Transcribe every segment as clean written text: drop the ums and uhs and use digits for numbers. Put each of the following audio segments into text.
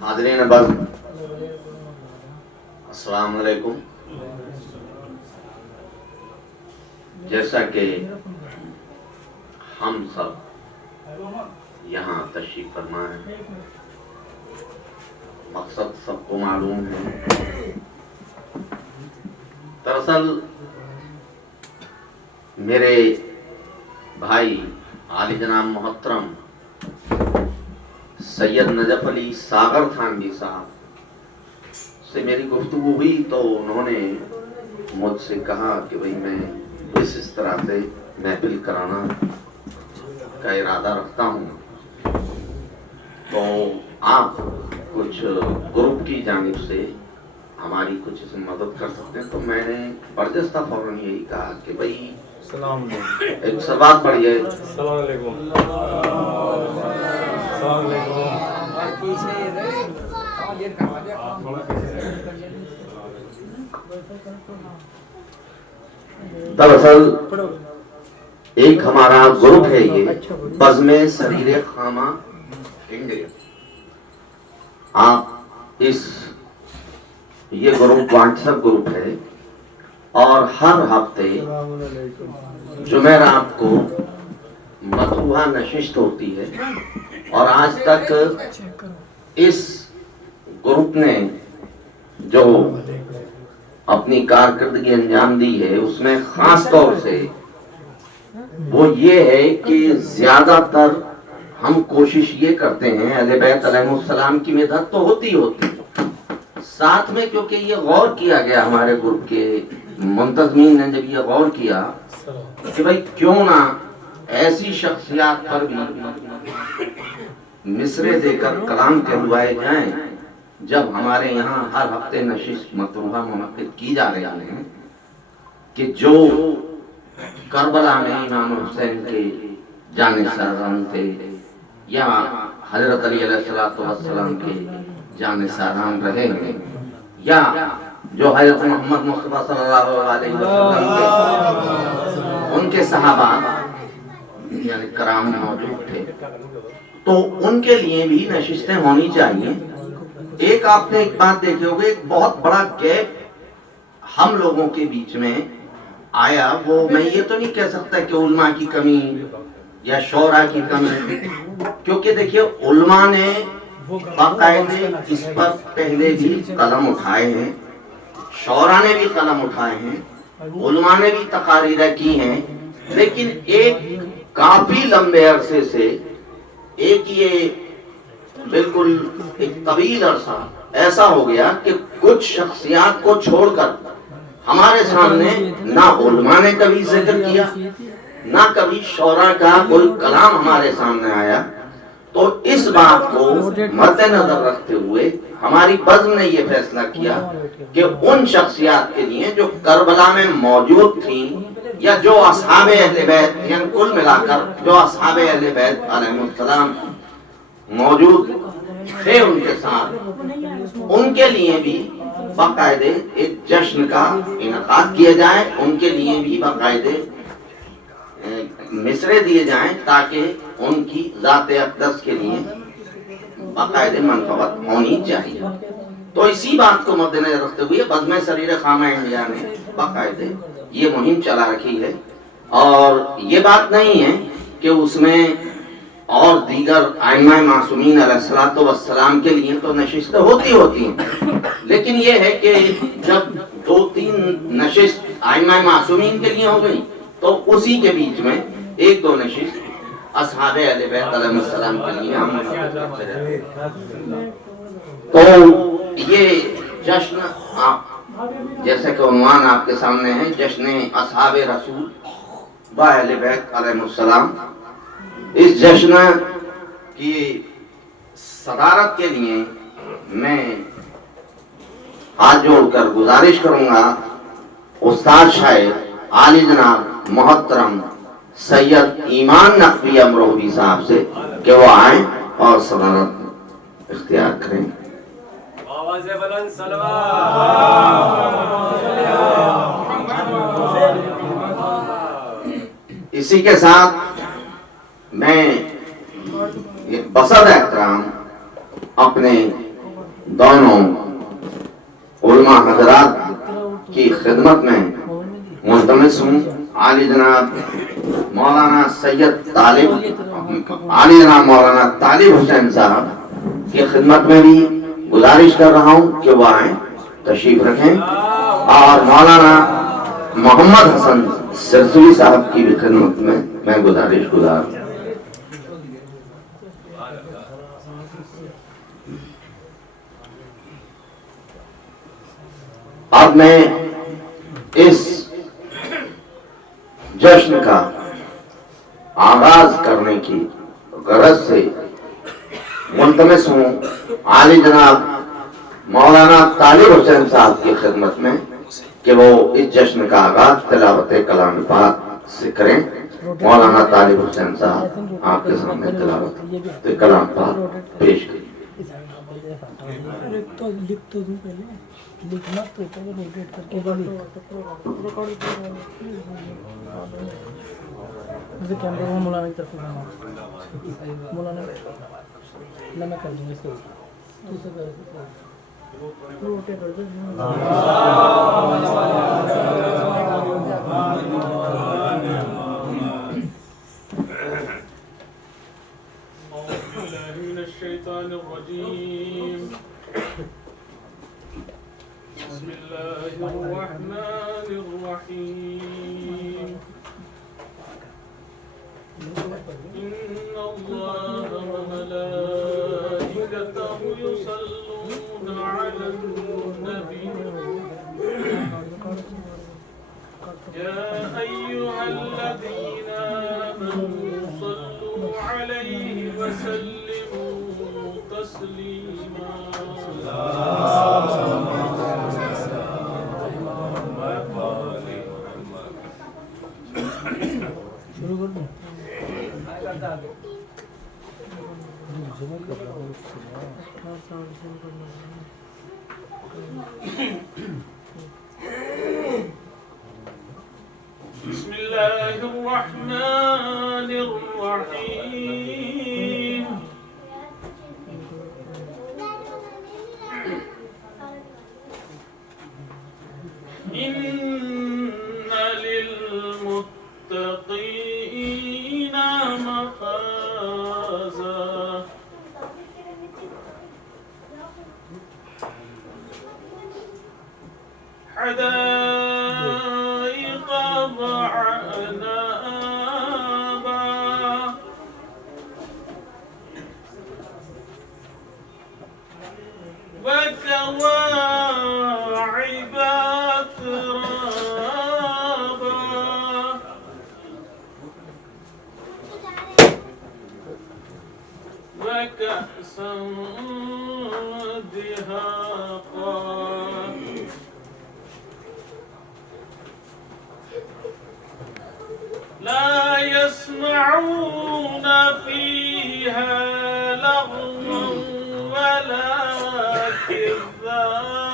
حاضرین بزم السلام علیکم. جیسا کہ ہم سب یہاں تشریف فرما ہے، مقصد سب کو معلوم ہے. دراصل میرے بھائی عالی جناب محترم سید نجف علی ساغر تھانوی صاحب سے میری گفتگو ہوئی تو انہوں نے مجھ سے کہا کہ بھئی میں اس طرح سے محفل کرانا کا ارادہ رکھتا ہوں، تو آپ کچھ گروپ کی جانب سے ہماری کچھ اس میں مدد کر سکتے ہیں. تو میں نے برجستہ فوراً یہی کہا کہ بھئی السلام علیکم. ایک سوال پڑھیے. السلام علیکم. السلام علیکم. دراصل ایک ہمارا گروپ ہے یہ بزم سریر خامہ انڈیا. آپ یہ گروپ واٹس ایپ گروپ ہے اور ہر ہفتے جمعرات کو مطبوعہ نشست ہوتی ہے، اور آج تک اس گروپ نے جو اپنی کارکردگی انجام دی ہے اس میں خاص طور سے وہ یہ ہے کہ زیادہ تر ہم کوشش یہ کرتے ہیں اہل بیت علیہ السلام کی مدحت تو ہوتی ساتھ میں، کیونکہ یہ غور کیا گیا ہمارے گروپ کے منتظمین نے جب یہ غور کیا کہ بھئی کیوں نہ ایسی شخصیات پر بھی مصرے دے کر کلام کہلوائے جائیں جب ہمارے یہاں ہر ہفتے نشست مطروحہ منعقد کی جا رہی ہیں، کہ جو کربلا میں امام حسین کے جانثاران تھے یا حضرت علی علیہ السلام کے جانثاران رہے ہیں، یا جو حضرت محمد مصطفیٰ صلی اللہ علیہ وسلم کے ان کے صحابہ یعنی کرام موجود تھے، تو ان کے لیے بھی نشستیں ہونی چاہیے. ایک آپ نے ایک بات دیکھے ہوگے، ایک بہت بڑا گیپ ہم لوگوں کے بیچ میں آیا. وہ میں یہ تو نہیں کہہ سکتا کہ علماء کی کمی یا شورا کی کمی، کیونکہ دیکھیے علماء نے باقاعدے اس پر پہلے بھی قلم اٹھائے ہیں، شورا نے بھی قلم اٹھائے ہیں، علماء نے بھی تقاریر کی ہیں، لیکن ایک کافی لمبے عرصے سے ایک یہ بالکل ایک طویل عرصہ ایسا ہو گیا کہ کچھ شخصیات کو چھوڑ کر ہمارے سامنے نہ علماء نے کبھی ذکر کیا، نہ کبھی شورا کا کوئی کلام ہمارے سامنے آیا. تو اس بات کو مد نظر رکھتے ہوئے ہماری بزم نے یہ فیصلہ کیا کہ ان شخصیات کے لیے جو کربلا میں موجود تھیں یا جو اصحاب اہل بیت، یعنی کل ملا کر جو اصحاب اہل بیت علیہ السلام موجود تھے ان کے ساتھ، ان کے لیے بھی باقاعدے ایک جشن کا انعقاد کیا جائے، ان کے لیے بھی باقاعدے مصرے دیے جائیں تاکہ ان کی ذات اقدس کے لیے باقاعدے منفعت ہونی چاہیے. تو اسی بات کو مد نظر رکھتے ہوئے بزم سریر خامہ انڈیا نے باقاعدے یہ مہم چلا رکھی ہے. اور یہ بات نہیں ہے کہ اس میں اور دیگر ائمہ معصومین علیہ السلام کے لیے تو نشستیں ہوتی ہیں، لیکن یہ ہے کہ جب 2-3 نشست ائمہ معصومین کے لیے ہو گئی تو اسی کے بیچ میں 1-2 نشست اصحاب اہل بیت علیہ السلام کے لیے ہم کرتے رہتے ہیں. تو یہ جشن جیسے کہ عنوان آپ کے سامنے ہے، جشن اصحاب رسول و اہل بیت علیہ السلام. اس جشن کی صدارت کے لیے میں ہاتھ جوڑ کر گزارش کروں گا استاد شاعر عالی جناب محترم سید ایمان نقوی امروہی صاحب سے کہ وہ آئیں اور صدارت اختیار کریں. آواز بلند صلوات. اسی کے ساتھ میں بصد احترام اپنے دونوں علماء حضرات کی خدمت میں ملتمس ہوں، عالی جناب مولانا سید طالب عالی جناب مولانا طالب حسین صاحب کی خدمت میں بھی گزارش کر رہا ہوں کہ وہ آئیں، تشریف رکھیں، اور مولانا محمد حسن سرسوی صاحب کی بھی خدمت میں گزارش گزار ہوں۔ اب میں اس جشن کا آغاز کرنے کی غرض سے ملتمس ہوں عالی جناب مولانا طالب حسین صاحب کی خدمت میں کہ وہ اس جشن کا آغاز تلاوت کلام پاک سے کریں۔ مولانا طالب حسین صاحب آپ کے سامنے تلاوت کلام پاک پیش کریں۔ لکھنا تو روٹیٹ کر کے کیمرہ مولانا کی طرف مولانا میں کر دوں گا اس کو روٹیٹ کر بسم الله الرحمن الرحيم إن الله وملائكته يصلون على النبي يا أيها الذين آمنوا صلوا عليه وسلموا تسليما شروع کر دوں بسم الله الرحمن الرحيم إن للمتقين مفازا حدائق وعنابا وكواعب أترابا وكأسا دهاقا لا يسمعون فيها لغوا ولا كذابا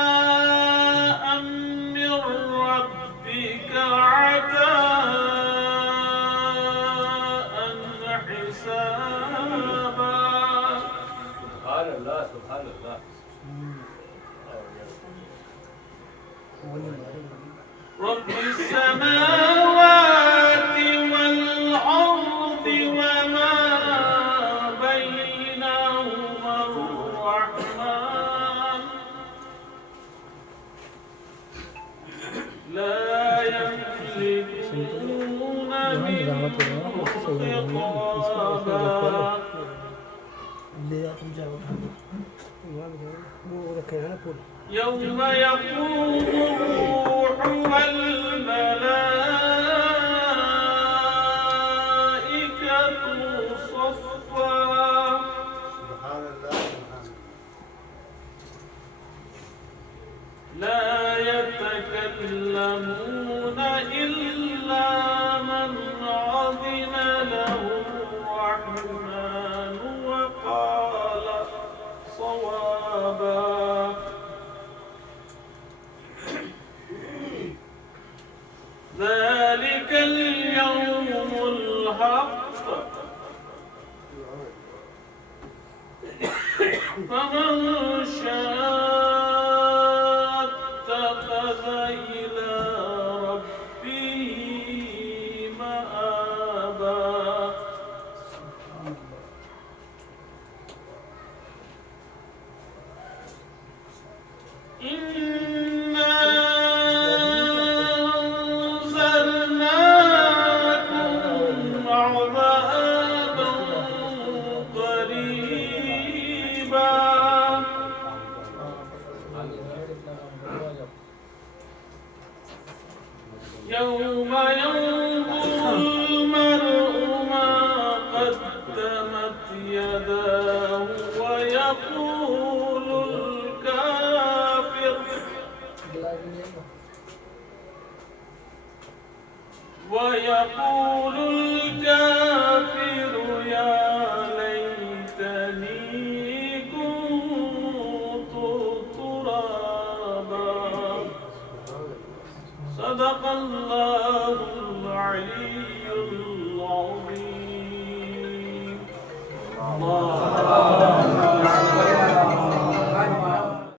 جزاء من ربك عطاء حسابا سبحان اللہ سبحان اللہ۔ رب السماوات والأرض وما بينهما الرحمن لا يملكون منه خطابا لے تم جاؤ وہ رکھے ہیں نا پھول يوم يقوم الروح والملائكة صفا لا يتكلمون إلا من عظم له الرحمن وقال صوابا ذلك اليوم الحق فمن شاء اتخذ إلى ربه مآبا إنا أنذرناكم عذابا قريبا يوم ينظر المرء ما قدمت يداه ويقول الكافر يا ليتني كنت ترابا صدق الله العلي العظيم.